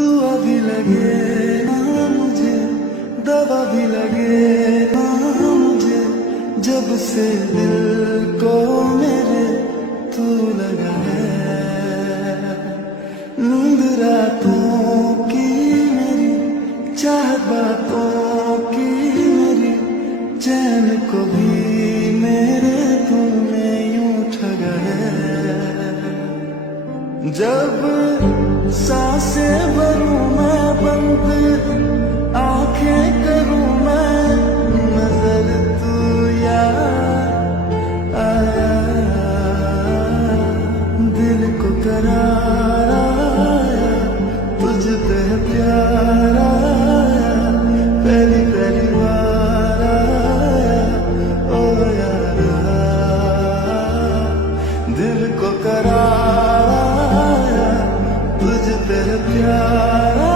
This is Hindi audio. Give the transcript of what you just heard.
दुआ भी लगे ना मुझे, दवा भी लगे ना मुझे, जब से दिल को मेरे तू लगा है। नींद रातों की मेरी, चाहत बातों की मेरी, चैन को भी मेरे तूने यूं ठगा है। जब सांसें भरूं मैं बंद, आंखें करूं मैं नजर, तू याद आया। दिल को करार आया, तुझसे प्यार आया, पहली पहली बार आया ओ यारा। दिल को करार आया, तुझ पे प्यार